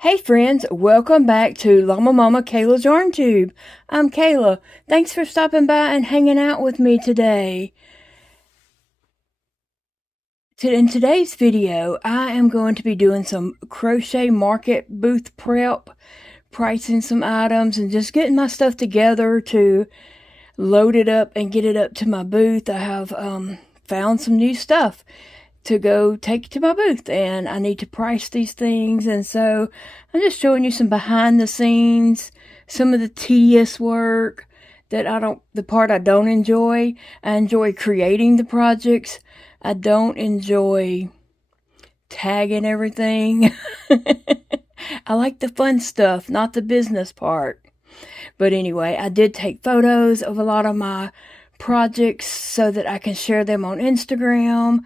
Hey friends, welcome back to Llama Mama Kayla's Yarn Tube. I'm Kayla. Thanks for stopping by and hanging out with me today. In today's video, I am going to be doing some crochet market booth prep, pricing some items, and just getting my stuff together to load it up and get it up to my booth. I have found some new stuff to go take to my booth, and I need to price these things, and so I'm just showing you some behind the scenes, some of the tedious work that the part I don't enjoy. I enjoy creating the projects. I don't enjoy tagging everything. I like the fun stuff, not the business part. But anyway, I did take photos of a lot of my projects so that I can share them on Instagram.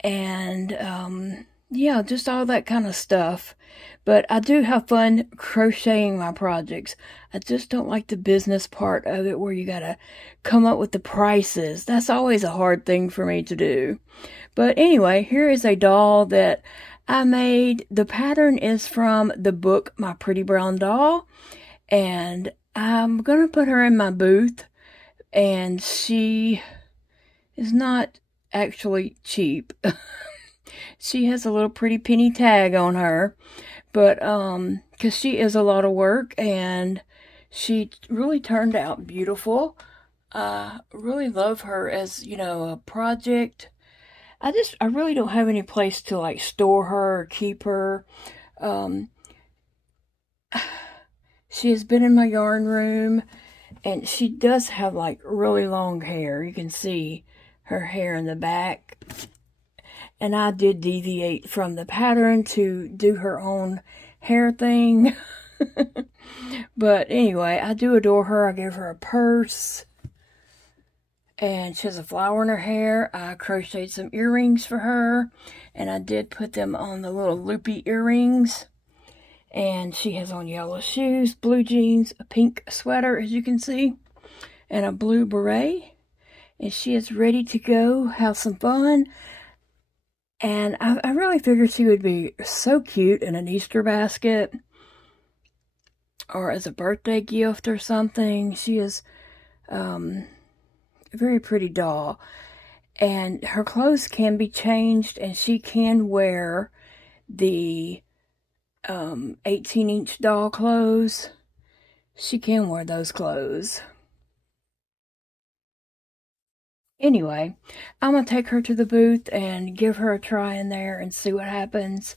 And yeah, just all that kind of stuff. But I do have fun crocheting my projects. I just don't like the business part of it where you gotta come up with the prices. That's always a hard thing for me to do. But anyway, here is a doll that I made. The pattern is from the book My Pretty Brown Doll, and I'm gonna put her in my booth, and she is not actually cheap. She has a little pretty penny tag on her, but because she is a lot of work, and she really turned out beautiful. I really love her as, you know, a project. I really don't have any place to like store her or keep her. She has been in my yarn room, and she does have like really long hair. You can see her hair in the back, and I did deviate from the pattern to do her own hair thing. But anyway, I do adore her. I gave her a purse, and she has a flower in her hair. I crocheted some earrings for her, and I did put them on the little loopy earrings. And she has on yellow shoes, blue jeans, a pink sweater, as you can see, and a blue beret. And she is ready to go have some fun. And I really figured she would be so cute in an Easter basket or as a birthday gift or something. She is a very pretty doll, and her clothes can be changed, and she can wear the 18-inch doll clothes. She can wear those clothes. Anyway, I'm going to take her to the booth and give her a try in there and see what happens.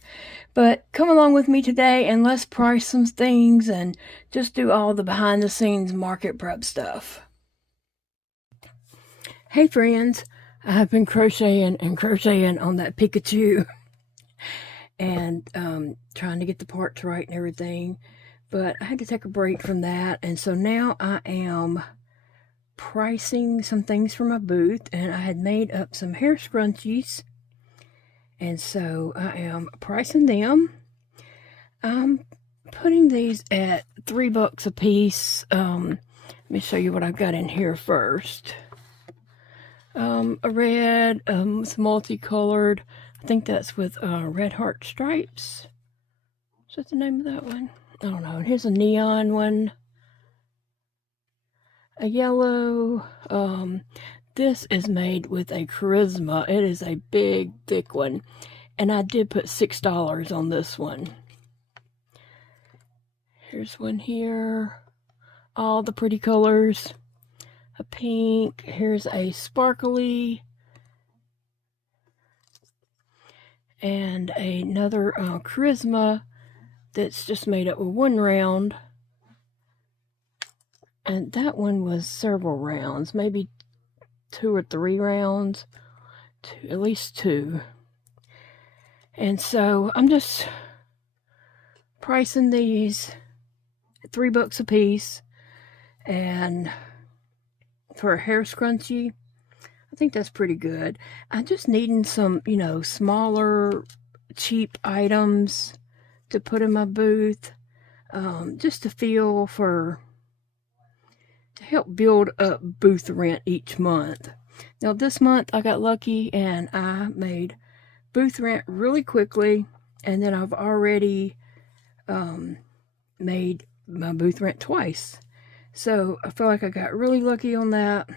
But come along with me today, and let's price some things and just do all the behind the scenes market prep stuff. Hey friends, I've been crocheting and crocheting on that Pikachu and trying to get the parts right and everything. But I had to take a break from that, and so now I am pricing some things for my booth, and I had made up some hair scrunchies, and so I am pricing them. I'm putting these at $3 a piece. Let me show you what I've got in here first. A red, it's multicolored. I think that's with red heart stripes. Is that the name of that one? I don't know. Here's a neon one. A yellow. This is made with a charisma. It is a big, thick one. And I did put $6 on this one. Here's one here. All the pretty colors. A pink. Here's a sparkly. And another charisma that's just made up with one round. And that one was several rounds, maybe 2 or 3 rounds, at least 2. And so I'm just pricing these at $3 a piece. And for a hair scrunchie, I think that's pretty good. I'm just needing some, you know, smaller, cheap items to put in my booth, just to feel for, to help build up booth rent each month. Now this month I got lucky and I made booth rent really quickly, and then I've already made my booth rent twice. So I feel like I got really lucky on that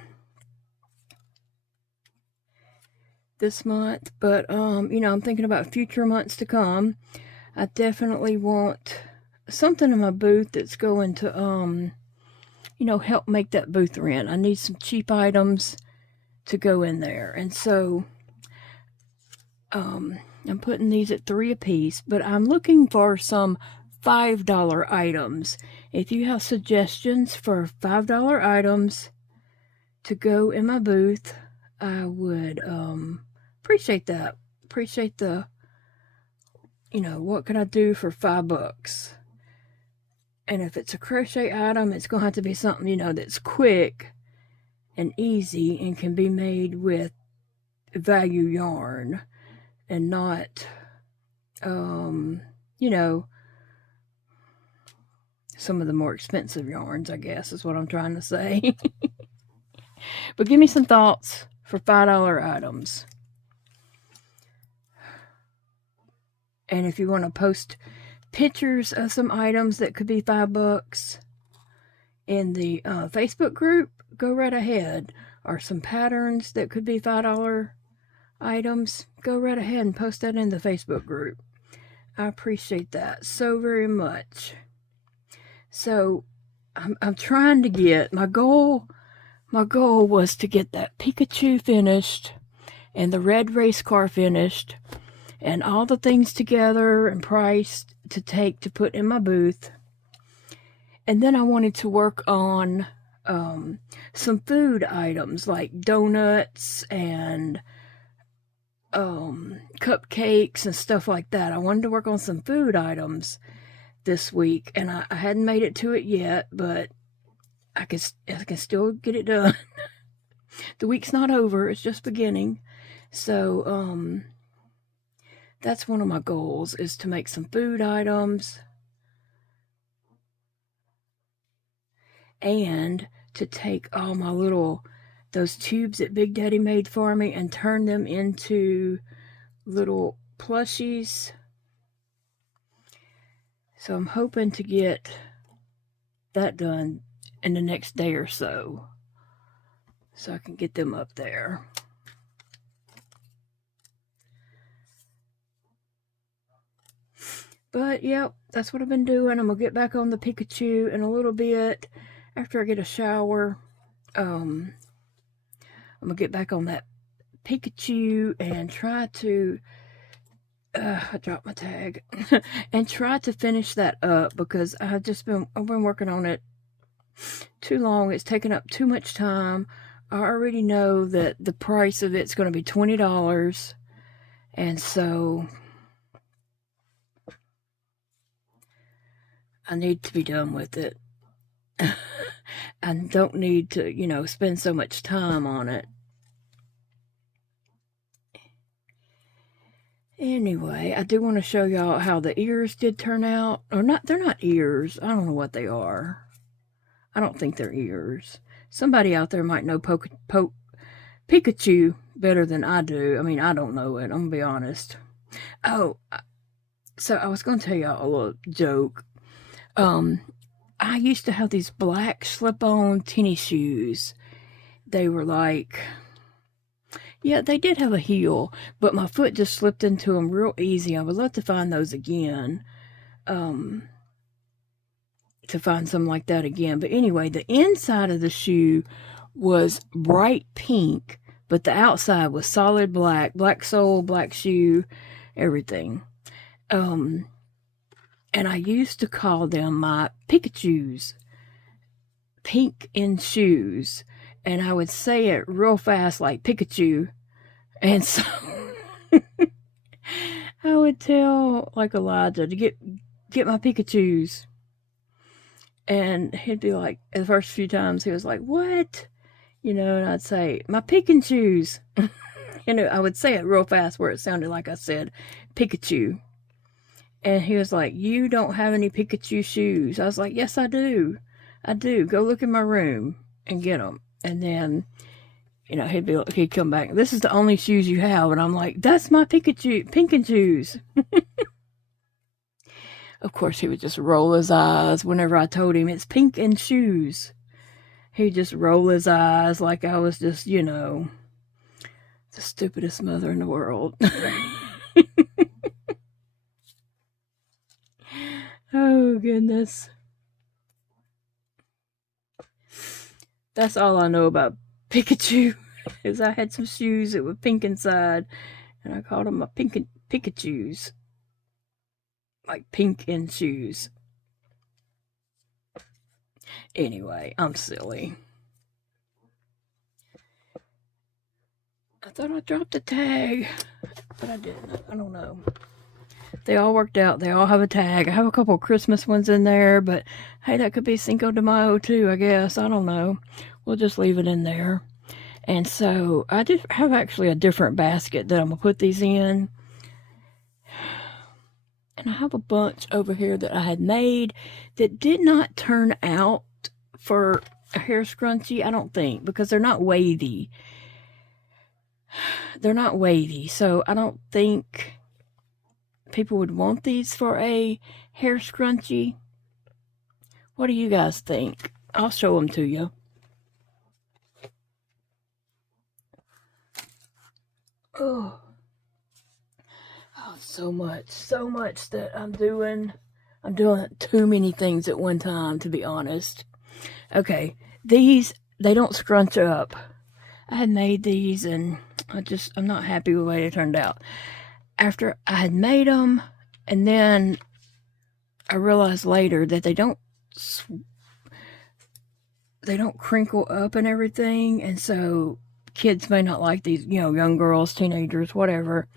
this month. But, you know, I'm thinking about future months to come. I definitely want something in my booth that's going to, you know, help make that booth rent. I need some cheap items to go in there. And so, I'm putting these at $3 a piece, but I'm looking for some $5 items. If you have suggestions for $5 items to go in my booth, I would appreciate that. Appreciate the, you know, what can I do for $5? And if it's a crochet item, it's going to have to be something, you know, that's quick and easy and can be made with value yarn and not, you know, some of the more expensive yarns, I guess, is what I'm trying to say. But give me some thoughts for $5 items. And if you want to post pictures of some items that could be $5 in the Facebook group, go right ahead. Or some patterns that could be $5 items, go right ahead and post that in the Facebook group. I appreciate that so very much. So I'm trying to get my goal was to get that Pikachu finished and the red race car finished and all the things together and priced to take to put in my booth. And then I wanted to work on some food items like donuts and cupcakes and stuff like that. I wanted to work on some food items this week, and I hadn't made it to it yet, but I can still get it done. The week's not over, it's just beginning. So that's one of my goals, is to make some food items and to take all my those tubes that Big Daddy made for me and turn them into little plushies. So I'm hoping to get that done in the next day or so I can get them up there. But, yep, that's what I've been doing. I'm going to get back on the Pikachu in a little bit after I get a shower. I'm going to get back on that Pikachu and try to, I dropped my tag, and try to finish that up because I've been working on it too long. It's taken up too much time. I already know that the price of it's going to be $20. And so I need to be done with it. I don't need to, you know, spend so much time on it. Anyway, I do want to show y'all how the ears did turn out. Or not, they're not ears. I don't know what they are. I don't think they're ears. Somebody out there might know Pikachu better than I do. I mean, I don't know it. I'm going to be honest. Oh, so I was going to tell y'all a little joke. I used to have these black slip-on tennis shoes. They were like, yeah, they did have a heel, but my foot just slipped into them real easy. I would love to find those again. To find something like that again. But anyway, the inside of the shoe was bright pink, but the outside was solid black. Black sole, black shoe, everything. And I used to call them my Pikachus, pink in shoes. And I would say it real fast like Pikachu. And so I would tell like Elijah to get my Pikachus. And he'd be like, the first few times he was like, what? You know, and I'd say, my Pikachus. You know, I would say it real fast where it sounded like I said Pikachu. And he was like, you don't have any Pikachu shoes. I was like, yes, I do. I do. Go look in my room and get them. And then, you know, he'd come back. This is the only shoes you have. And I'm like, that's my Pikachu, Pinkin shoes. Of course, he would just roll his eyes whenever I told him it's pink in shoes. He'd just roll his eyes like I was just, you know, the stupidest mother in the world. Oh, goodness. That's all I know about Pikachu, is I had some shoes that were pink inside, and I called them my Pikachus. Like pink in shoes. Anyway, I'm silly. I thought I dropped a tag, but I didn't. I don't know. They all worked out. They all have a tag. I have a couple of Christmas ones in there, but hey, that could be Cinco de Mayo too, I guess. I don't know. We'll just leave it in there. And so I just have actually a different basket that I'm going to put these in. And I have a bunch over here that I had made that did not turn out for a hair scrunchie, I don't think, because they're not wavy. They're not wavy, so I don't think people would want these for a hair scrunchie. What do you guys think? I'll show them to you. Oh, so much that I'm doing. I'm doing too many things at one time, to be honest. Okay, these, they don't scrunch up. I had made these and I'm not happy with the way they turned out. After I had made them, and then I realized later that they don't crinkle up and everything, and so kids may not like these, you know, young girls, teenagers, whatever,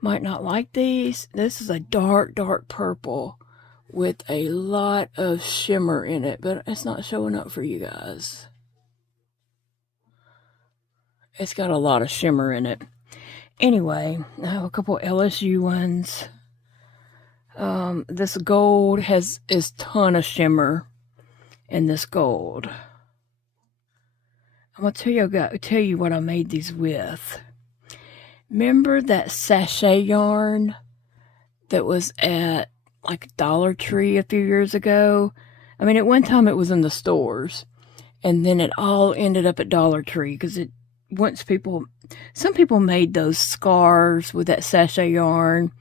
might not like these. This is a dark purple with a lot of shimmer in it, but it's not showing up for you guys. It's got a lot of shimmer in it. Anyway, I have a couple LSU ones. This gold is ton of shimmer in this gold. I'm gonna tell you what I made these with. Remember that sachet yarn that was at like Dollar Tree a few years ago? I mean, at one time it was in the stores, and then it all ended up at Dollar Tree because some people made those scarves with that sachet yarn,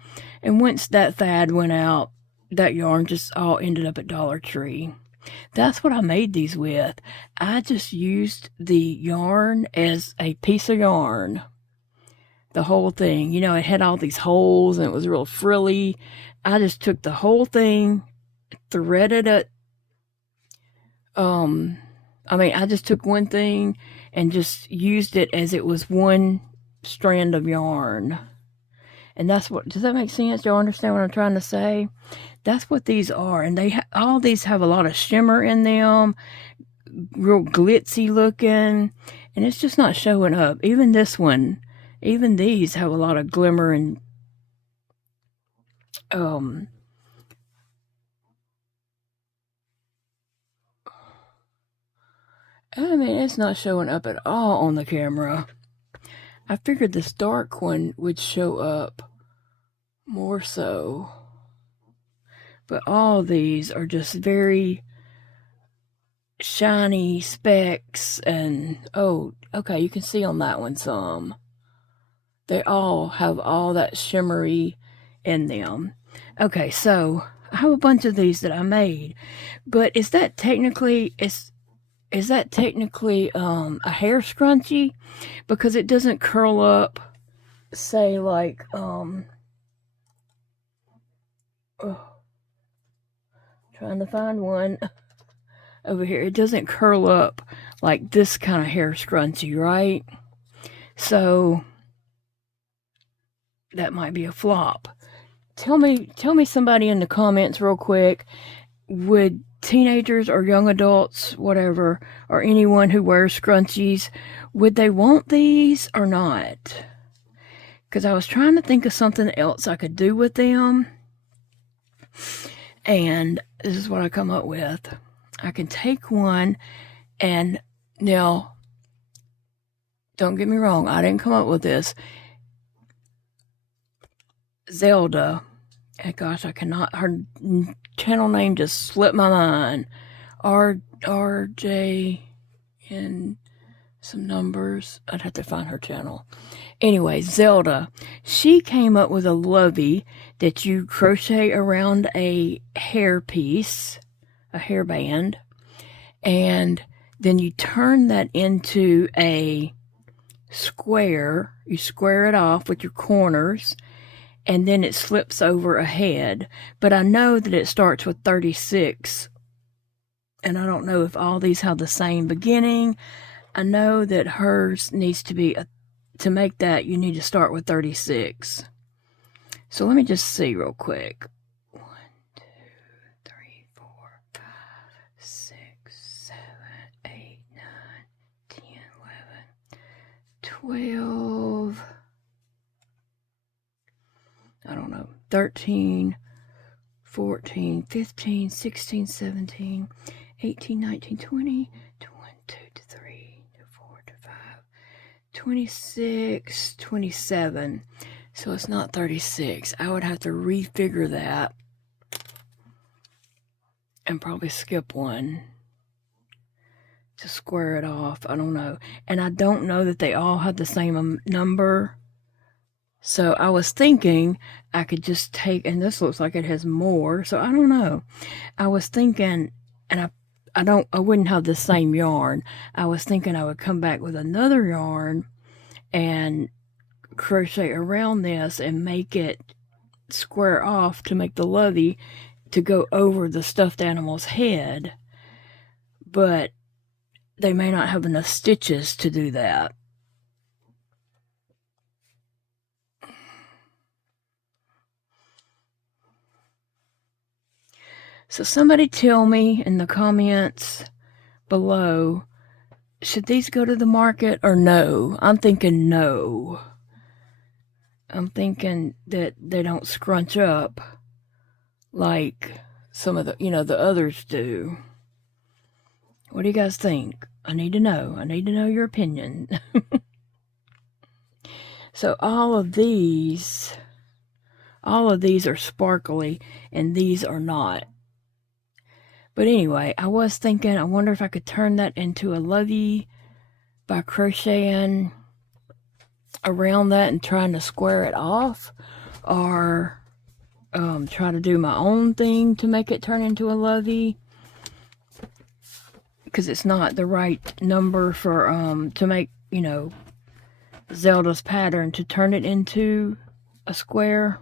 and once that fad went out, that yarn just all ended up at Dollar Tree. That's what I made these with. I just used the yarn as a piece of yarn. The whole thing. You know, it had all these holes and it was real frilly. I just took the whole thing, threaded it. I just took one thing and just used it as it was one strand of yarn. And that's what, does that make sense? Y'all understand what I'm trying to say? That's what these are. And all these have a lot of shimmer in them, real glitzy looking, and it's just not showing up. Even this one, even these have a lot of glimmer and I mean, it's not showing up at all on the camera. I figured this dark one would show up more so. But all these are just very shiny specks and, oh, okay, you can see on that one some. They all have all that shimmery in them. Okay, so I have a bunch of these that I made. But is that technically a hair scrunchie? Because it doesn't curl up, say, like, trying to find one over here. It doesn't curl up like this kind of hair scrunchie, right? So that might be a flop. Tell me somebody in the comments real quick, would teenagers or young adults, whatever, or anyone who wears scrunchies, would they want these or not? Because I was trying to think of something else I could do with them, and this is what I come up with. I can take one, and now, don't get me wrong, I didn't come up with this. Zelda And gosh, I cannot, her channel name just slipped my mind. RJ and some numbers. I'd have to find her channel. Anyway, Zelda, she came up with a lovey that you crochet around a hair piece, a hairband, and then you turn that into a square. You square it off with your corners, and then it slips over a head. But I know that it starts with 36, and I don't know if all these have the same beginning. I know that hers needs to be, to make that, you need to start with 36. So let me just see real quick. 1, 2, 3, 4, 5, 6, 7, 8, 9, 10, 11, 12. I don't know. 13, 14, 15, 16, 17, 18, 19, 20, 26, 27. So it's not 36. I would have to refigure that and probably skip one to square it off. I don't know. And I don't know that they all have the same number. So I was thinking I could just take, and this looks like it has more. So I don't know. I was thinking, and I wouldn't have the same yarn. I was thinking I would come back with another yarn and crochet around this and make it square off to make the lovey to go over the stuffed animal's head. But they may not have enough stitches to do that. So somebody tell me in the comments below, should these go to the market or no? I'm thinking no. I'm thinking that they don't scrunch up like some of the, the others do. What do you guys think? I need to know. I need to know your opinion. So all of these are sparkly and these are not. But anyway, I was thinking, I wonder if I could turn that into a lovey by crocheting around that and trying to square it off, or try to do my own thing to make it turn into a lovey, because it's not the right number for to make, Zelda's pattern to turn it into a square.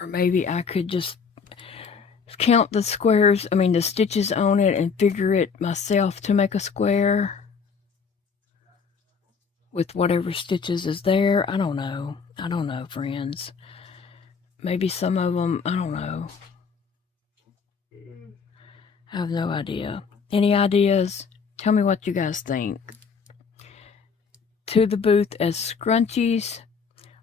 Or maybe I could just count the squares, the stitches on it, and figure it myself to make a square with whatever stitches is there. I don't know. I don't know, friends. Maybe some of them, I don't know. I have no idea. Any ideas? Tell me what you guys think. To the booth as scrunchies,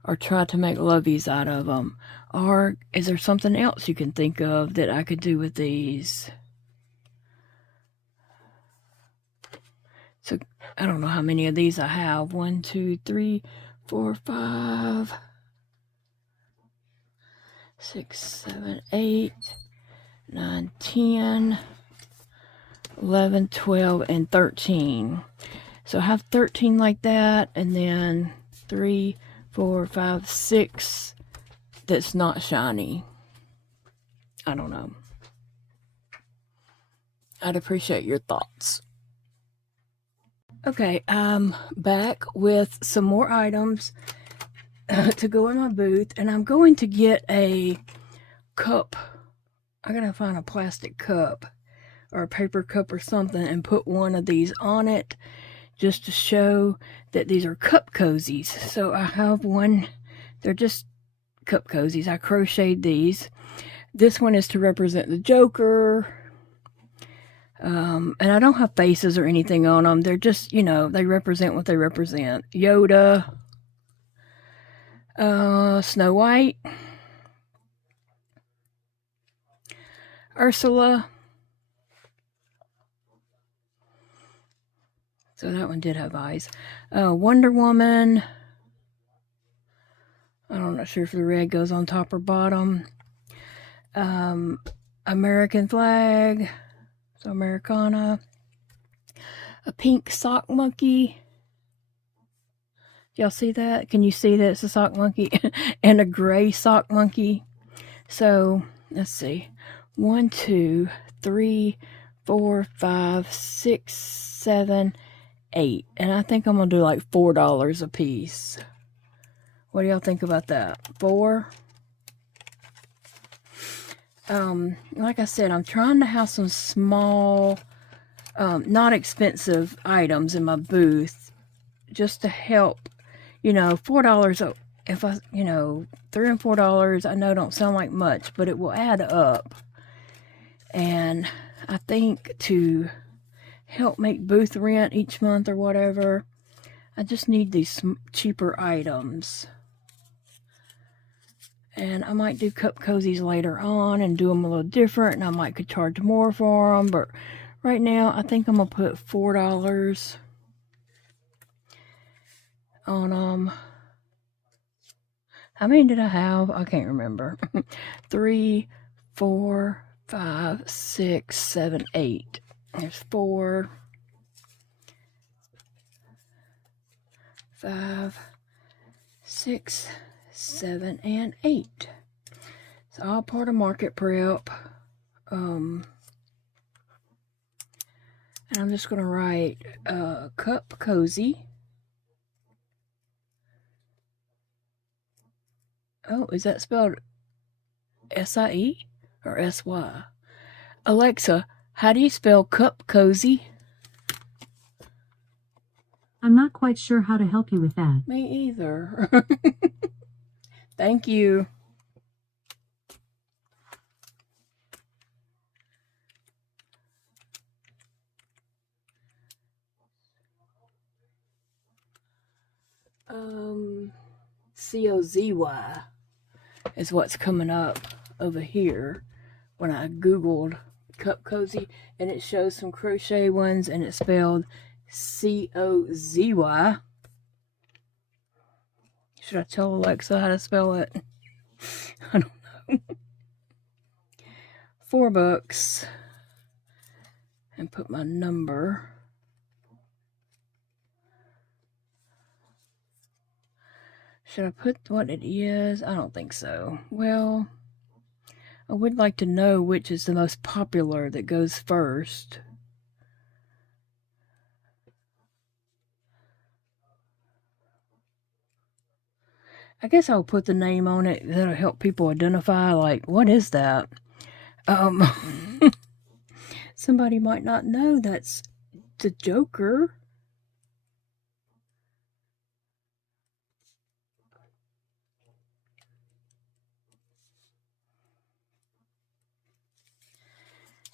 or try to make loveys out of them. Or is there something else you can think of that I could do with these? So I don't know how many of these I have. 1, 2, 3, 4, 5, 6, 7, 8, 9, 10, 11, 12, and 13. So I have 13 like that, and then 3, 4, 5, 6 that's not shiny. I don't know. I'd appreciate your thoughts. Okay, I'm back with some more items to go in my booth, and I'm going to get a cup. I'm going to find a plastic cup or a paper cup or something and put one of these on it just to show that these are cup cozies. So I have one. They're just cup cozies. I crocheted these. This one is to represent the Joker. And I don't have faces or anything on them. They're just, they represent what they represent. Yoda. Snow White. Ursula. So that one did have eyes. Wonder Woman. I'm not sure if the red goes on top or bottom. American flag, so Americana. A pink sock monkey. Y'all see that? Can you see that it's a sock monkey? And a gray sock monkey. So, let's see. 1, 2, 3, 4, 5, 6, 7, 8. And I think I'm going to do like $4 a piece. What do y'all think about that? 4? Like I said, I'm trying to have some small, not expensive items in my booth just to help, you know, $4. If I, you know, $3 and $4, I know don't sound like much, but it will add up. And I think to help make booth rent each month or whatever, I just need these cheaper items. And I might do cup cozies later on and do them a little different, and I might could charge more for them, but right now I think I'm gonna put $4 on them. How many did I have? I can't remember. 3, 4, 5, 6, 7, 8. There's 4, 5, 6, 7, and 8. It's all part of market prep. And I'm just going to write cup cozy. Oh, is that spelled S-I-E or S-Y? Alexa, how do you spell cup cozy? I'm not quite sure how to help you with that. Me either. Thank you. C-O-Z-Y is what's coming up over here when I googled cup cozy, and it shows some crochet ones and it's spelled C-O-Z-Y. Should I tell Alexa how to spell it? I don't know. $4 and put my number. Should I put what it is? I don't think so. Well, I would like to know which is the most popular that goes first. I guess I'll put the name on it. That'll help people identify, like, what is that? Somebody might not know that's the Joker.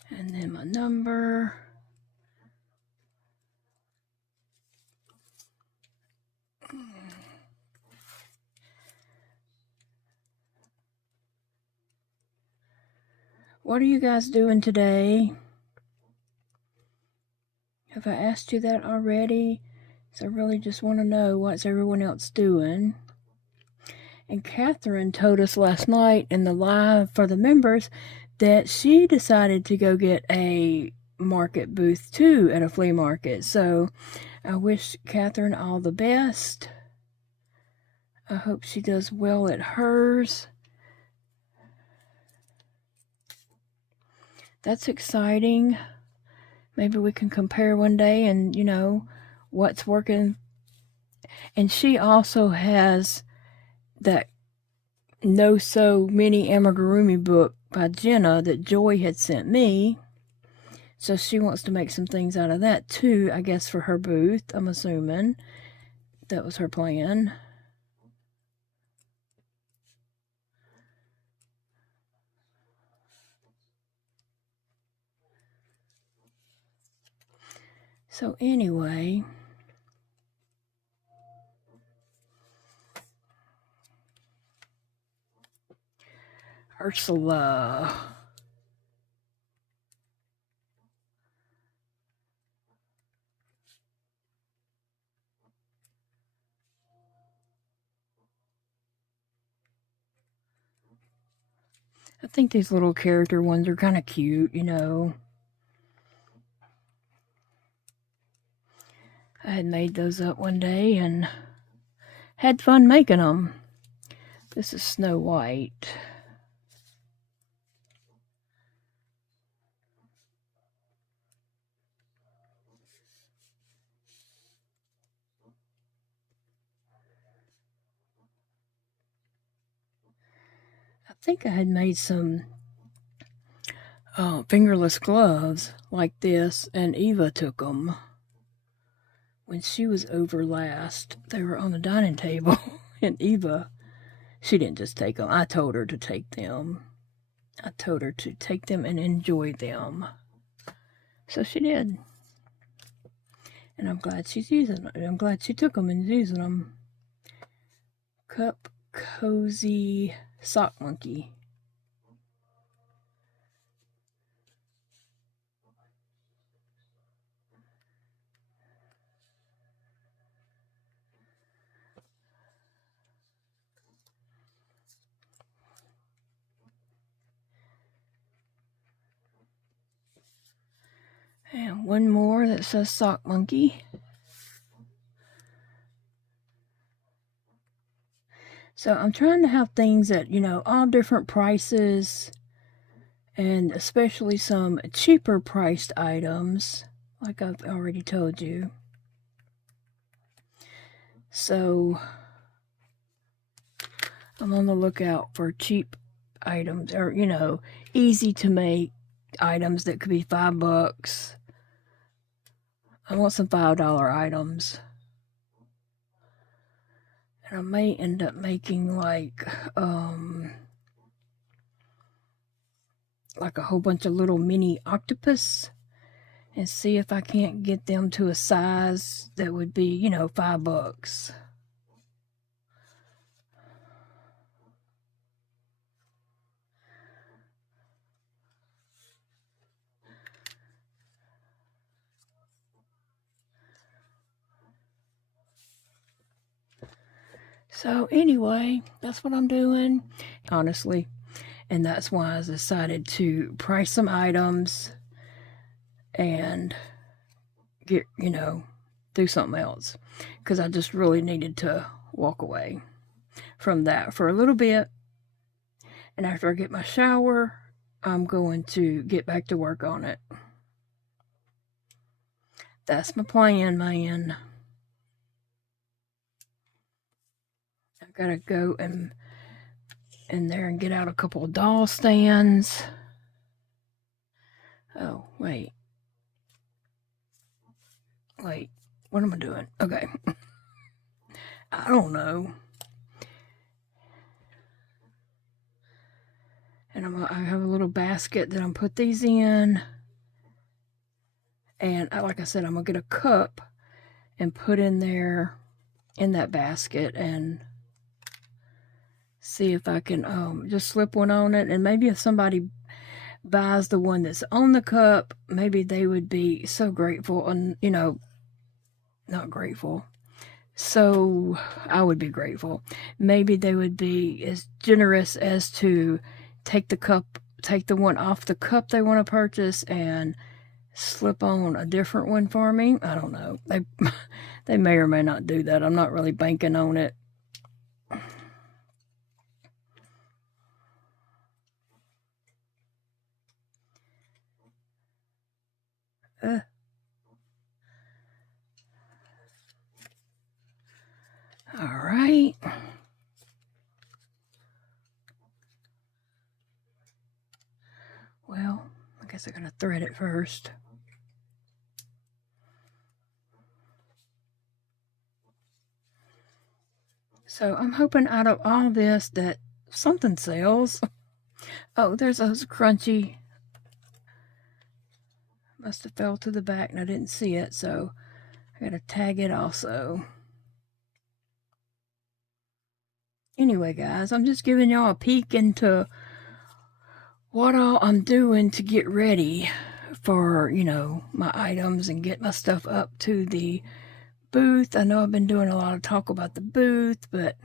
And then my number. What are you guys doing today? Have I asked you that already? So I really just want to know what's everyone else doing. And Catherine told us last night in the live for the members that she decided to go get a market booth too at a flea market. So I wish Catherine all the best. I hope she does well at hers. That's exciting. Maybe we can compare one day and, you know, what's working. And she also has that No So Many Amigurumi book by Jenna that Joy had sent me. So she wants to make some things out of that too, I guess, for her booth. I'm assuming that was her plan. So anyway, Ursula. I think these little character ones are kind of cute, you know. I had made those up one day and had fun making them. This is Snow White. I think I had made some fingerless gloves like this, and Eva took them when she was over last. They were on the dining table, and Eva, she didn't just take them. I told her to take them. I told her to take them and enjoy them. So she did. And I'm glad she's using them. I'm glad she took them and using them. Cup Cozy Sock Monkey. And one more that says Sock Monkey. So I'm trying to have things that, you know, all different prices, and especially some cheaper priced items, like I've already told you. So I'm on the lookout for cheap items, or, you know, easy to make items that could be $5. I want some $5 items. And I may end up making like a whole bunch of little mini octopus, and see if I can't get them to a size that would be, you know, $5. So anyway, that's what I'm doing, honestly. And that's why I decided to price some items and get, you know, do something else. Because I just really needed to walk away from that for a little bit. And after I get my shower, I'm going to get back to work on it. That's my plan, man. I've got to go in there and get out a couple of doll stands. Oh, wait. What am I doing? Okay. I don't know. And I have a little basket that I'm put these in. And like I said, I'm going to get a cup and put in there in that basket and see if I can just slip one on it. And maybe if somebody buys the one that's on the cup, maybe they would be so grateful, and, you know, not grateful. So I would be grateful. Maybe they would be as generous as to take the one off the cup they want to purchase and slip on a different one for me. I don't know. They may or may not do that. I'm not really banking on it. All right. Well, I guess I'm going to thread it first. So I'm hoping out of all this that something sells. Oh, there's those crunchy. Must have fell to the back and I didn't see it, so I gotta tag it also. Anyway, guys, I'm just giving y'all a peek into what all I'm doing to get ready for, you know, my items and get my stuff up to the booth. I know I've been doing a lot of talk about the booth, but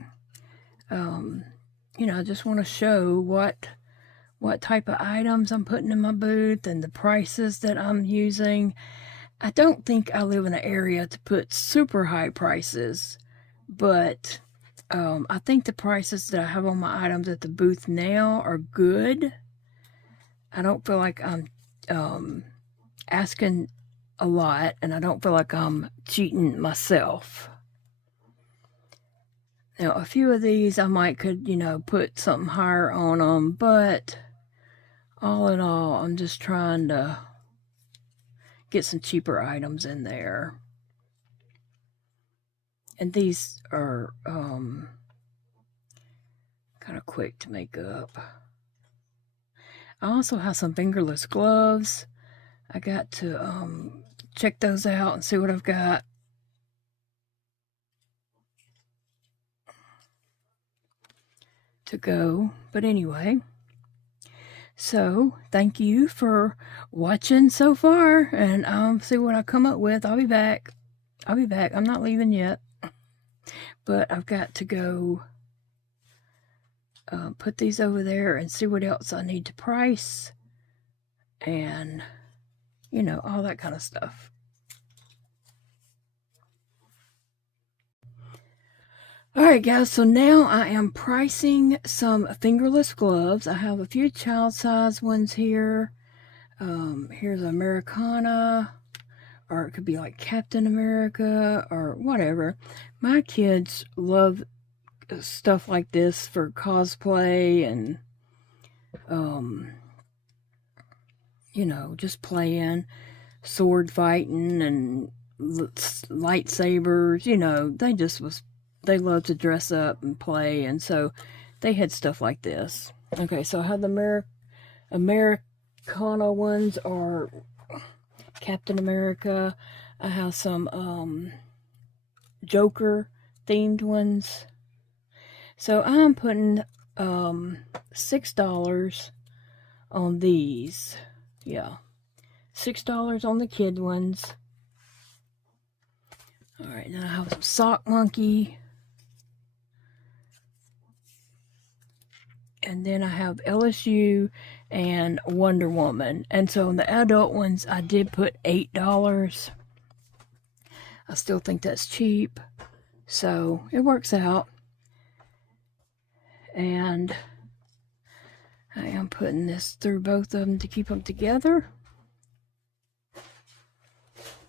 you know, I just want to show what what type of items I'm putting in my booth and the prices that I'm using. I don't think I live in an area to put super high prices, but I think the prices that I have on my items at the booth now are good. I don't feel like I'm asking a lot, and I don't feel like I'm cheating myself. Now, a few of these I might could, put something higher on them, but all in all, I'm just trying to get some cheaper items in there. And these are kind of quick to make up. I also have some fingerless gloves. I got to check those out and see what I've got. To go. But anyway, so thank you for watching so far, and I'll see what I come up with. I'll be back. I'm not leaving yet, but I've got to go put these over there and see what else I need to price, and all that kind of stuff. Alright guys, so now I am pricing some fingerless gloves. I have a few child size ones here. Here's Americana, or it could be like Captain America, or whatever. My kids love stuff like this for cosplay and, just playing, sword fighting and lightsabers, they love to dress up and play, and so they had stuff like this. Okay, so I have the Americana ones, are Captain America. I have some Joker themed ones. So I'm putting $6 on these. Yeah, $6 on the kid ones. Alright, now I have some Sock Monkey. And then I have LSU and Wonder Woman. And so in the adult ones, I did put $8. I still think that's cheap. So it works out. And I am putting this through both of them to keep them together.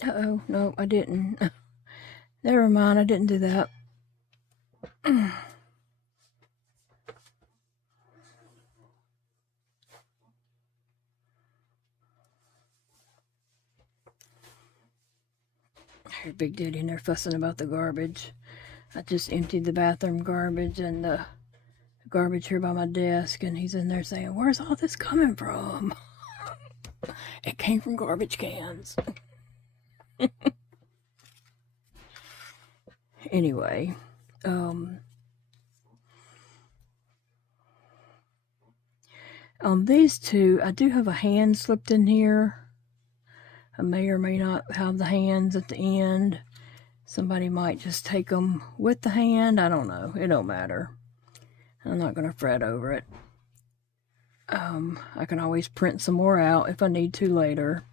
Uh-oh, no, I didn't. Never mind, I didn't do that. Here's Big Daddy in there fussing about the garbage. I just emptied the bathroom garbage and the garbage here by my desk, and he's in there saying, "Where's all this coming from?" It came from garbage cans. Anyway, on these two, I do have a hand slipped in here. I may or may not have the hands at the end. Somebody might just take them with the hand. I don't know. It don't matter. I'm not going to fret over it. I can always print some more out if I need to later.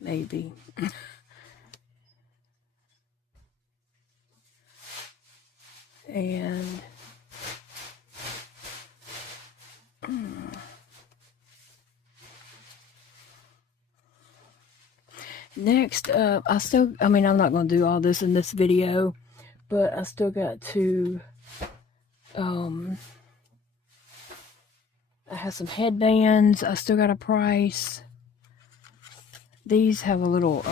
Maybe. And next up, I'm not going to do all this in this video, but I still got to, I have some headbands I still got to price. These have a little,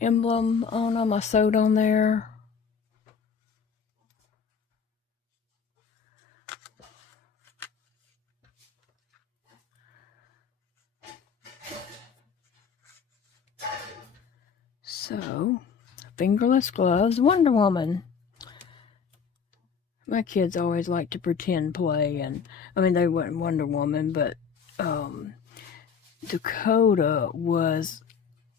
emblem on them I sewed on there. So, fingerless gloves, Wonder Woman. My kids always like to pretend play, and they weren't Wonder Woman, but Dakota was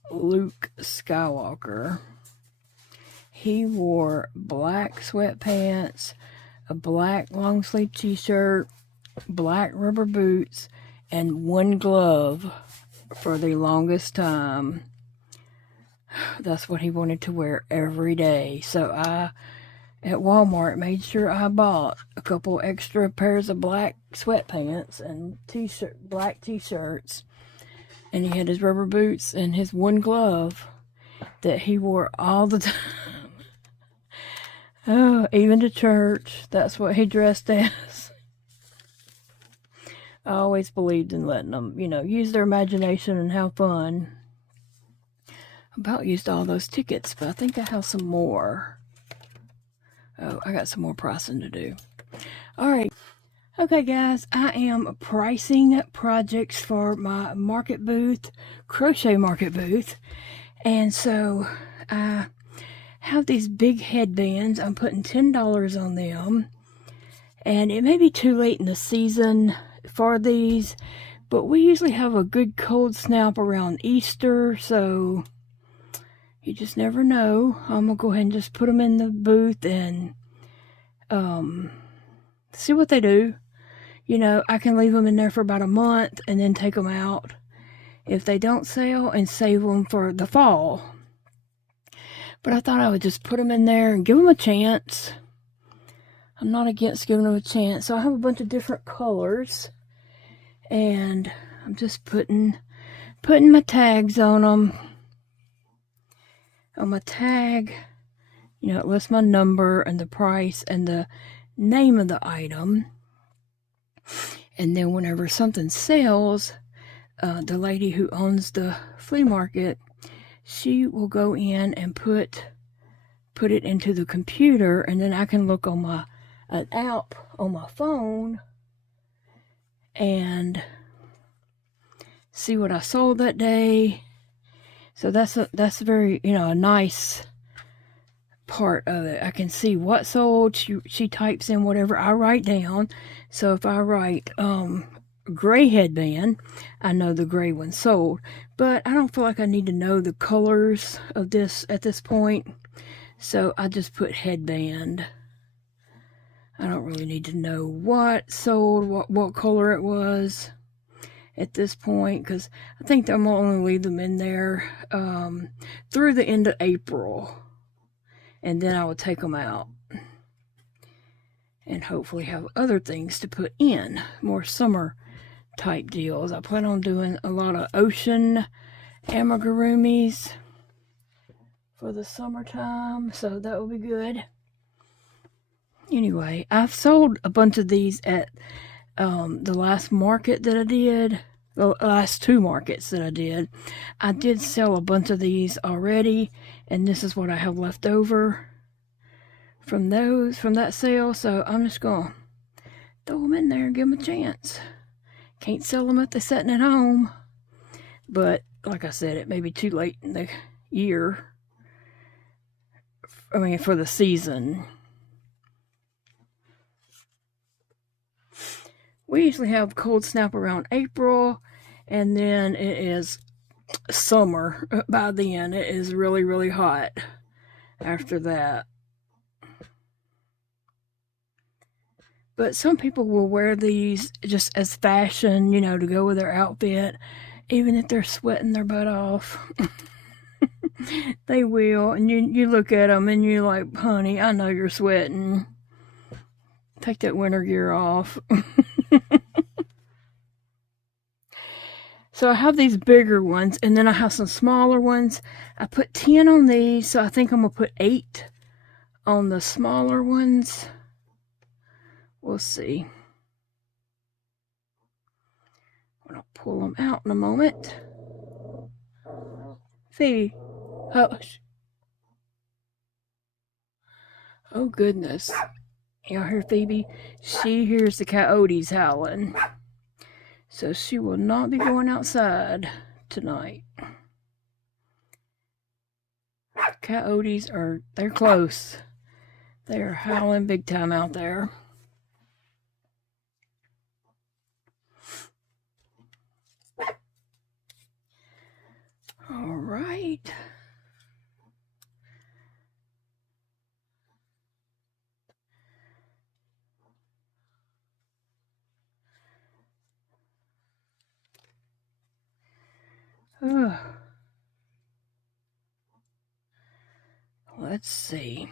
Luke Skywalker. He wore black sweatpants, a black long sleeve t-shirt, black rubber boots, and one glove for the longest time. That's what he wanted to wear every day. So I, at Walmart, made sure I bought a couple extra pairs of black sweatpants and black t-shirts. And he had his rubber boots and his one glove that he wore all the time. Oh, even to church. That's what he dressed as. I always believed in letting them, use their imagination and have fun. About used all those tickets, but I think I have some more. Oh, I got some more pricing to do. Alright. Okay, guys, I am pricing projects for my market booth, crochet market booth. And so I have these big headbands. I'm putting $10 on them. And it may be too late in the season for these, but we usually have a good cold snap around Easter, so you just never know. I'm going to go ahead and just put them in the booth and see what they do. I can leave them in there for about a month and then take them out if they don't sell and save them for the fall. But I thought I would just put them in there and give them a chance. I'm not against giving them a chance. So I have a bunch of different colors. And I'm just putting my tags on them. On my tag, it lists my number and the price and the name of the item. And then whenever something sells, the lady who owns the flea market, she will go in and put it into the computer, and then I can look on an app on my phone and see what I sold that day. So that's very, a nice part of it. I can see what sold. She types in whatever I write down. So if I write gray headband, I know the gray one sold. But I don't feel like I need to know the colors of this at this point. So I just put headband. I don't really need to know what sold, what color it was at this point, because I think I'm going to only leave them in there through the end of April. And then I will take them out and hopefully have other things to put in, more summer type deals. I plan on doing a lot of ocean amigurumis for the summertime, so that will be good. Anyway, I've sold a bunch of these at the last market that I did, the last two markets that I did. I did sell a bunch of these already, and this is what I have left over from that sale. So I'm just gonna throw them in there and give them a chance. Can't sell them if they're sitting at home, but like I said, it may be too late in the year. I mean, for the season. We usually have cold snap around April, and then it is summer by then. It is really, really hot after that. But some people will wear these just as fashion, to go with their outfit, even if they're sweating their butt off. They will, and you look at them and you're like, honey, I know you're sweating. Take that winter gear off. So I have these bigger ones, and then I have some smaller ones. I put 10 on these, so I think I'm going to put 8 on the smaller ones. We'll see. I'm going to pull them out in a moment. Phoebe, hush. Oh, goodness. Y'all hear Phoebe? She hears the coyotes howling. So she will not be going outside tonight. Coyotes they're close. They are howling big time out there. All right. Let's see.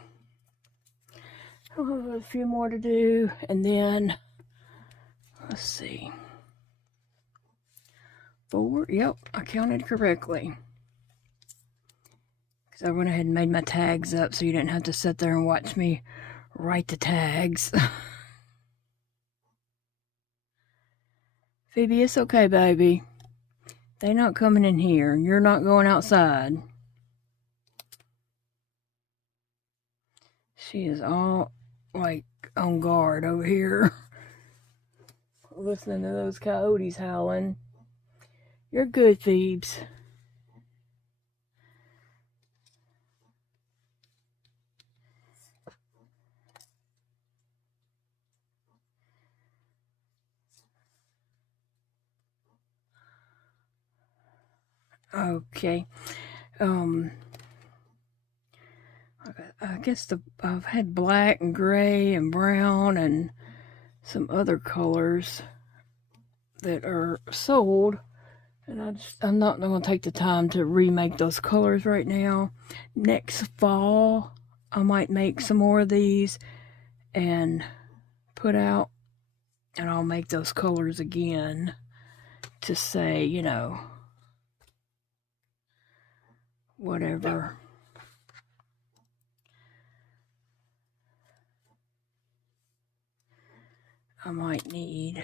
I'll have a few more to do, and then let's see. 4. Yep, I counted correctly. Because I went ahead and made my tags up so you didn't have to sit there and watch me write the tags. Phoebe, it's okay, baby. They're not coming in here. You're not going outside. She is all, like, on guard over here. Listening to those coyotes howling. You're good, Phoebes. Okay. I guess I've had black and gray and brown and some other colors that are sold, and I'm not going to take the time to remake those colors right now. Next fall I might make some more of these and put out, and I'll make those colors again to say, you know, whatever. I might need.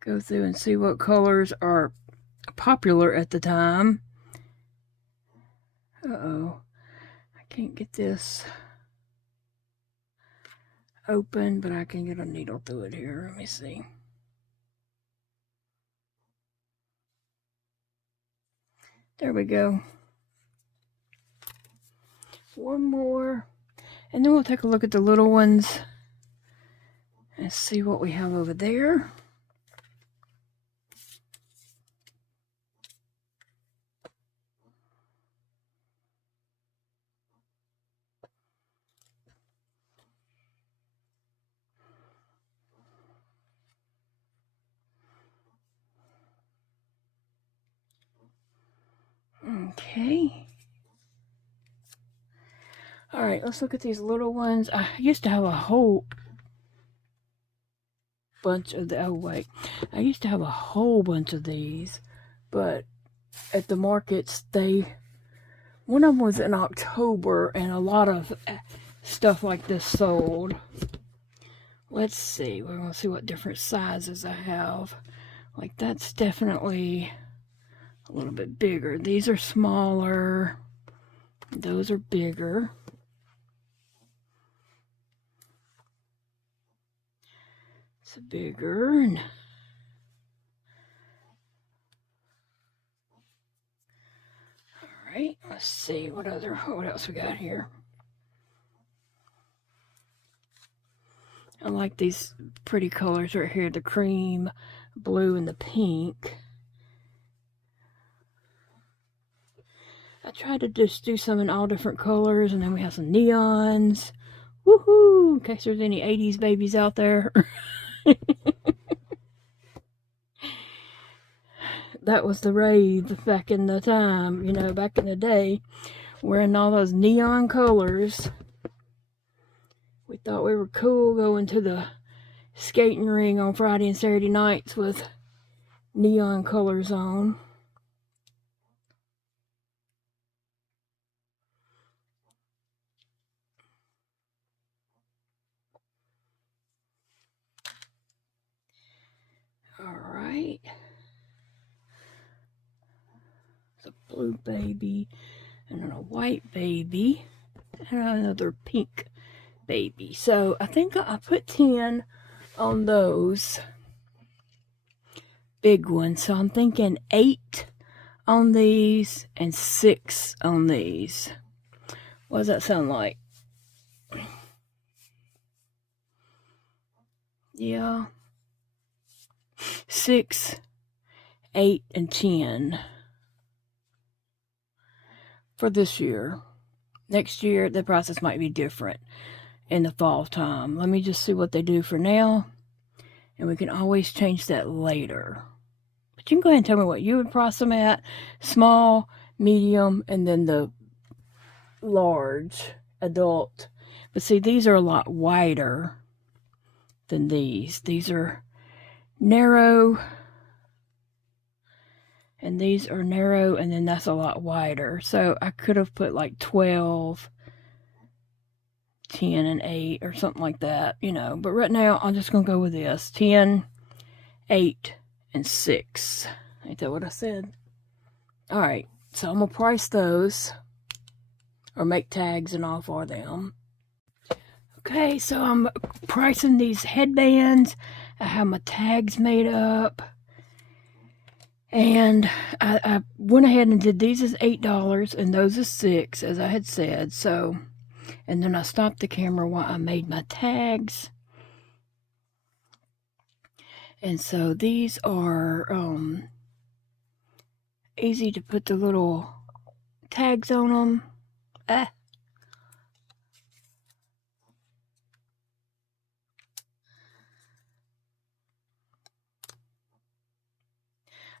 Go through and see what colors are popular at the time. Uh-oh. I can't get this open, but I can get a needle through it here. Let me see. There we go. One more. And then we'll take a look at the little ones and see what we have over there. Okay. All right, let's look at these little ones. I used to have a whole bunch of the, oh wait, I used to have a whole bunch of these, but at the markets, one of them was in October, and a lot of stuff like this sold. Let's see, we're going to see what different sizes I have. Like, that's definitely a little bit bigger. These are smaller. Those are bigger. It's bigger. And all right, let's see what else we got here. I like these pretty colors right here, the cream, blue, and the pink. I tried to just do some in all different colors, and then we have some neons. Woohoo! In case there's any 80s babies out there. That was the rave back in the time, you know, back in the day, wearing all those neon colors. We thought we were cool going to the skating ring on Friday and Saturday nights with neon colors on. Alright. It's a blue baby, and then a white baby, and another pink baby. So I think I put 10 on those big ones. So I'm thinking 8 on these and 6 on these. What does that sound like? Yeah. 6, 8, and 10 for this year. Next year, the process might be different in the fall time. Let me just see what they do for now, and we can always change that later. You can go ahead and tell me what you would price them at. Small, medium, and then the large adult. But see, these are a lot wider than these. These are narrow, and these are narrow, and then that's a lot wider. So I could have put like 12, 10, and 8 or something like that, you know. But right now, I'm just going to go with this. 10, 8, and 6. Ain't that what I said? Alright, so I'm going to price those, or make tags and all for them. Okay, so I'm pricing these headbands. I have my tags made up. And I went ahead and did these as $8 and those as $6, as I had said. So, and then I stopped the camera while I made my tags. And so these are easy to put the little tags on them.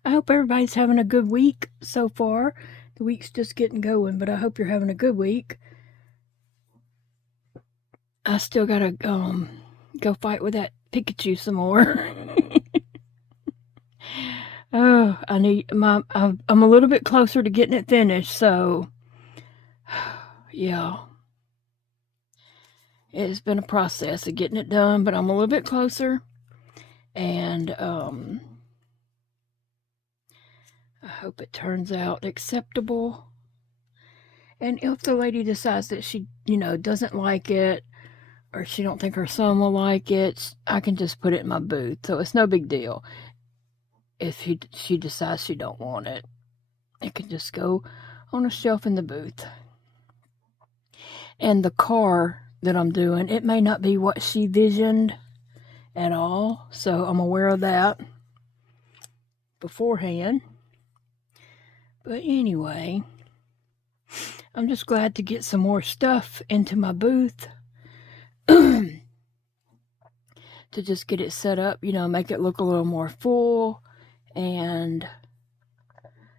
I hope everybody's having a good week so far. The week's just getting going, but I hope you're having a good week. I still gotta go fight with that Pikachu some more. Oh, I'm a little bit closer to getting it finished, so yeah. It's been a process of getting it done, but I'm a little bit closer. And I hope it turns out acceptable. And if the lady decides that she, doesn't like it, or she don't think her son will like it, I can just put it in my booth. So it's no big deal. If she decides she don't want it, it can just go on a shelf in the booth. And the car that I'm doing, it may not be what she visioned at all. So I'm aware of that beforehand. But anyway, I'm just glad to get some more stuff into my booth. To just get it set up, make it look a little more full. And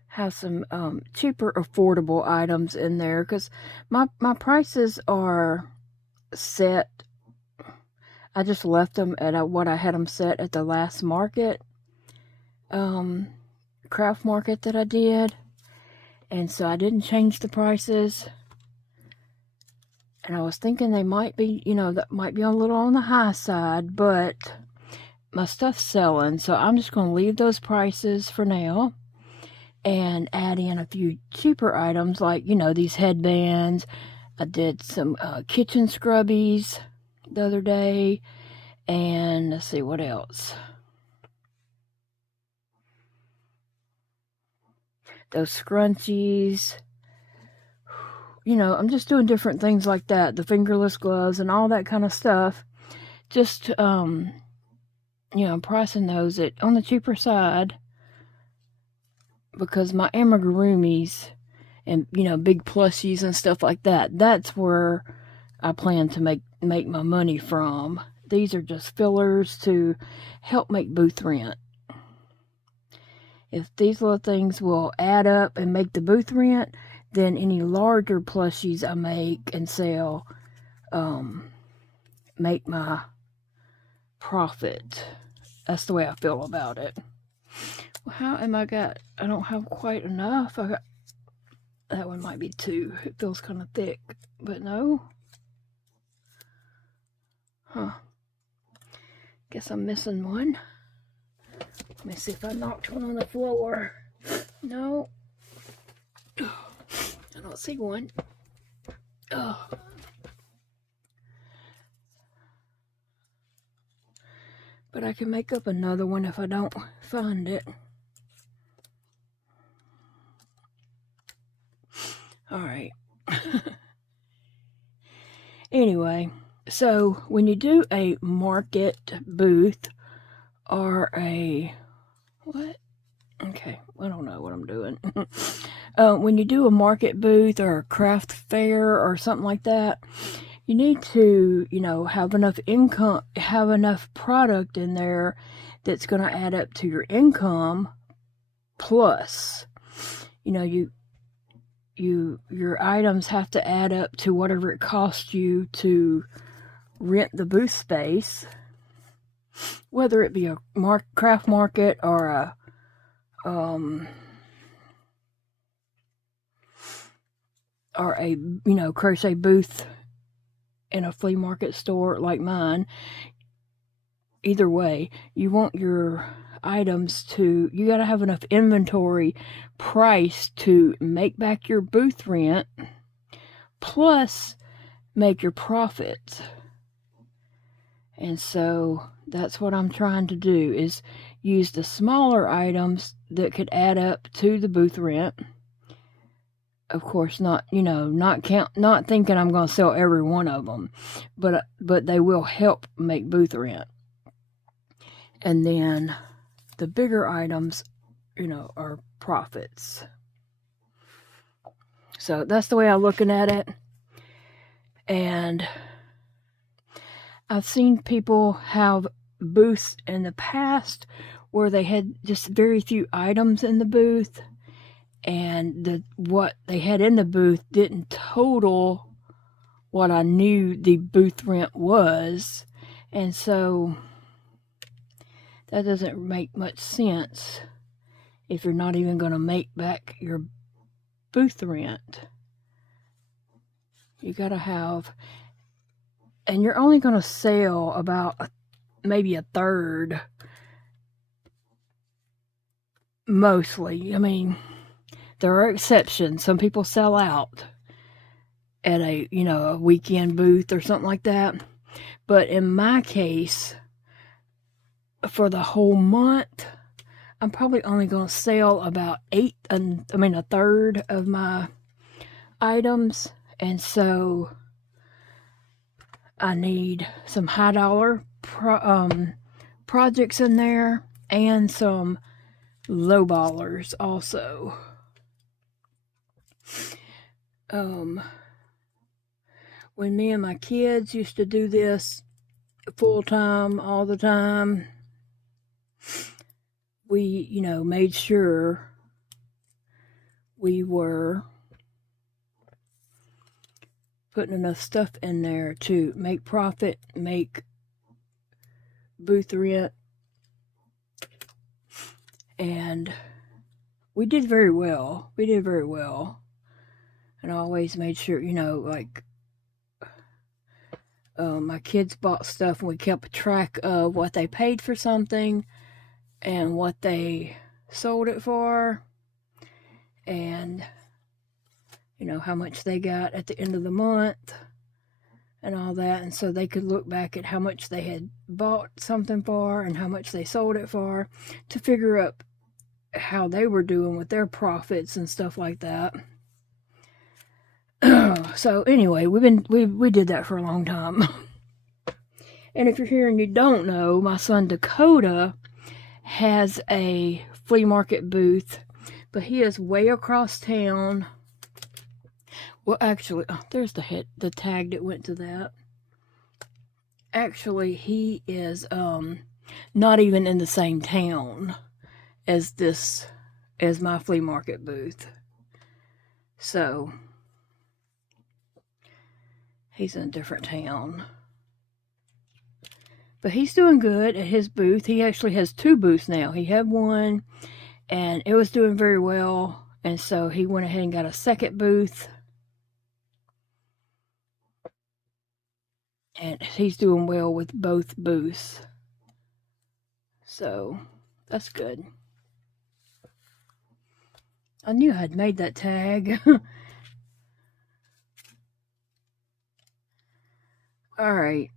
have some cheaper, affordable items in there. Because my prices are set. I just left them at what I had them set at the last market. Craft market that I did. And so I didn't change the prices. And I was thinking they might be, that might be a little on the high side. But my stuff's selling. So I'm just going to leave those prices for now. And add in a few cheaper items like, these headbands. I did some kitchen scrubbies the other day. And let's see, what else? Those scrunchies. I'm just doing different things like that. The fingerless gloves and all that kind of stuff. Just, I'm pricing those on the cheaper side. Because my amigurumis and, big plushies and stuff like that, that's where I plan to make my money from. These are just fillers to help make booth rent. If these little things will add up and make the booth rent, then any larger plushies I make and sell make my profit. That's the way I feel about it. Well, how am I don't have quite enough. That one might be 2. It feels kind of thick, but no. Huh. Guess I'm missing one. Let me see if I knocked one on the floor. No. I don't see one. Oh. But I can make up another one if I don't find it. Alright. Anyway, so when you do a market booth or a... What? Okay, I don't know what I'm doing. When you do a market booth or a craft fair or something like that, you need to, have enough income, have enough product in there that's going to add up to your income plus, you know, your items have to add up to whatever it costs you to rent the booth space, whether it be a craft market or a crochet booth in a flea market store like mine. Either way, you want your items to, you got to have enough inventory price to make back your booth rent, plus make your profits. And so that's what I'm trying to do, is use the smaller items that could add up to the booth rent. Of course, not thinking I'm going to sell every one of them, but they will help make booth rent. And then the bigger items, are profits. So that's the way I'm looking at it. And I've seen people have booths in the past where they had just very few items in the booth, and what they had in the booth didn't total what I knew the booth rent was. And so that doesn't make much sense if you're not even going to make back your booth rent. You got to have, and you're only going to sell about maybe a third, mostly. I mean, there are exceptions. Some people sell out at a weekend booth or something like that. But in my case, for the whole month, I'm probably only going to sell about a third of my items. And so I need some high dollar projects in there and some low ballers also. When me and my kids used to do this full time all the time, we, made sure we were putting enough stuff in there to make profit, make booth rent, and we did very well. And I always made sure, my kids bought stuff and we kept track of what they paid for something and what they sold it for, and how much they got at the end of the month and all that. And so they could look back at how much they had bought something for and how much they sold it for to figure out how they were doing with their profits and stuff like that. So anyway, we did that for a long time. And if you're here and you don't know, my son Dakota has a flea market booth, but he is way across town. Well, actually, there's the tag that went to that. Actually, he is not even in the same town as my flea market booth. So he's in a different town. But he's doing good at his booth. He actually has 2 booths now. He had one, and it was doing very well. And so he went ahead and got a second booth. And he's doing well with both booths. So that's good. I knew I had made that tag. Alright.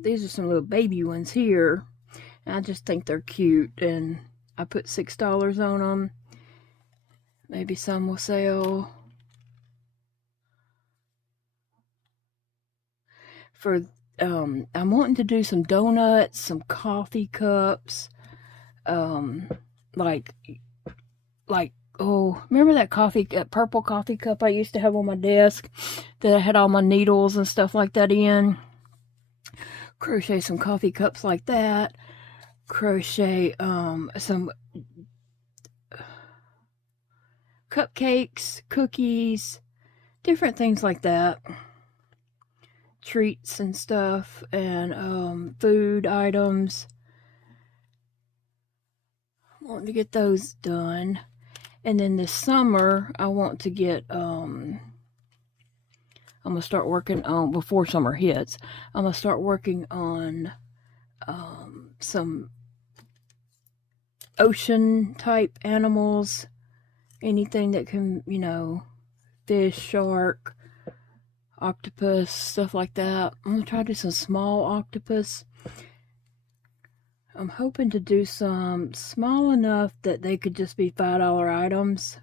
These are some little baby ones here. I just think they're cute, and I put $6 on them. Maybe some will sell. I'm wanting to do some donuts, some coffee cups, remember that purple coffee cup I used to have on my desk that I had all my needles and stuff like that in? Crochet some coffee cups like that. Crochet some cupcakes, cookies, different things like that. Treats and stuff, and food items. I want to get those done. And then this summer, I want to get, I'm going to start working on, before summer hits, I'm going to start working on some ocean type animals. Anything that can, you know, fish, shark, octopus, stuff like that. I'm going to try to do some small octopus. I'm hoping to do some small enough that they could just be $5 items.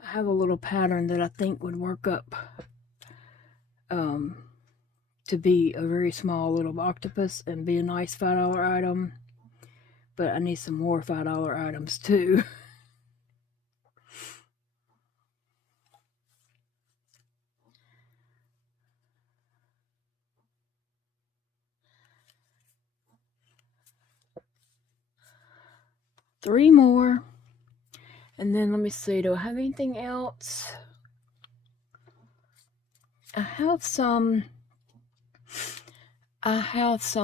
I have a little pattern that I think would work up to be a very small little octopus and be a nice $5 item. But I need some more $5 items too. Three more. And then let me see, do I have anything else? I have some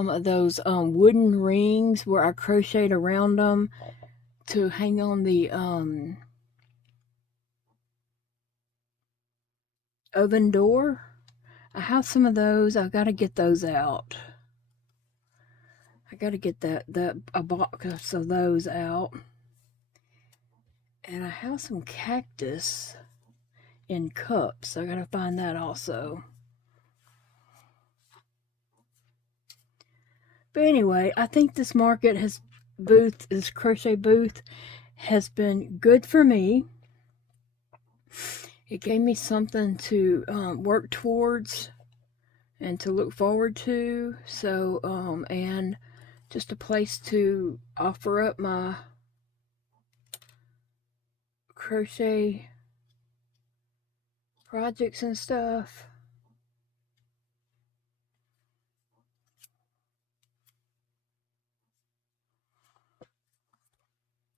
of those wooden rings where I crocheted around them to hang on the oven door. I have some of those. I've got to get those out. I got to get a box of those out. And I have some cactus in cups. I got to find that also. But anyway, I think this this crochet booth has been good for me. It gave me something to work towards and to look forward to. So, and just a place to offer up my crochet projects and stuff.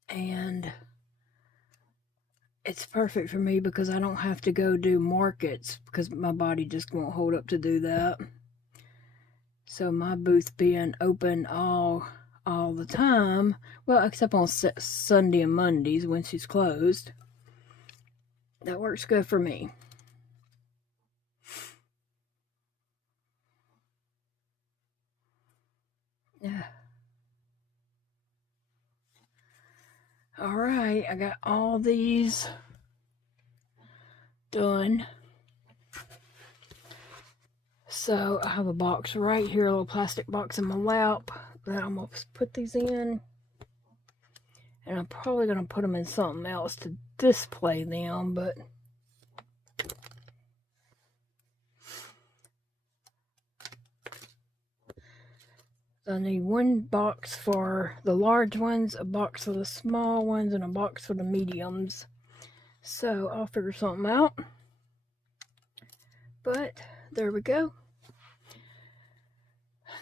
And it's perfect for me because I don't have to go do markets because my body just won't hold up to do that. So my booth being open all the time, well, except on Sunday and Mondays when she's closed, that works good for me. Yeah. All right, I got all these done. So I have a box right here, a little plastic box in my lap that I'm going to put these in. And I'm probably going to put them in something else to display them, but I need one box for the large ones, a box for the small ones, and a box for the mediums. So I'll figure something out. But there we go.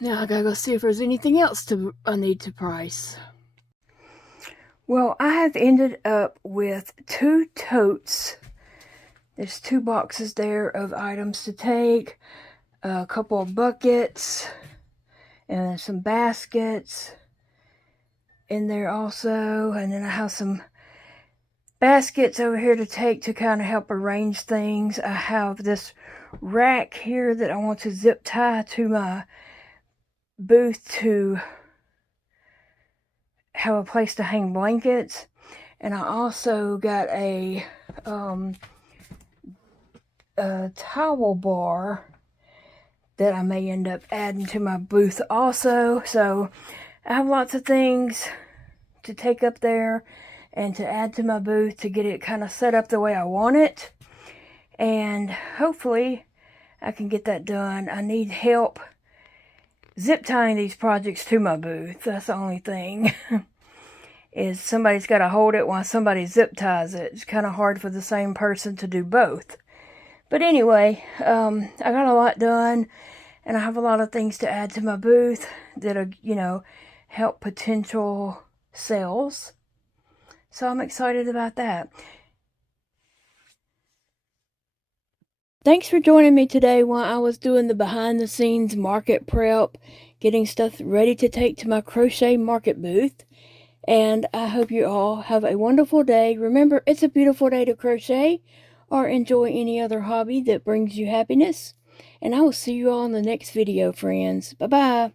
Now I gotta go see if there's anything else I need to price. Well, I have ended up with 2 totes. There's 2 boxes there of items to take, a couple of buckets, and some baskets in there also. And then I have some baskets over here to take to kind of help arrange things. I have this rack here that I want to zip tie to my booth to have a place to hang blankets. And I also got a towel bar that I may end up adding to my booth also. So I have lots of things to take up there and to add to my booth to get it kind of set up the way I want it. And hopefully I can get that done. I need help zip tying these projects to my booth. That's the only thing. Is somebody's got to hold it while somebody zip ties it. It's kind of hard for the same person to do both. But anyway, I got a lot done. And I have a lot of things to add to my booth that'll, you know, help potential sales. So I'm excited about that. Thanks for joining me today while I was doing the behind the scenes market prep, getting stuff ready to take to my crochet market booth. And I hope you all have a wonderful day. Remember, it's a beautiful day to crochet or enjoy any other hobby that brings you happiness. And I will see you all in the next video, friends. Bye-bye.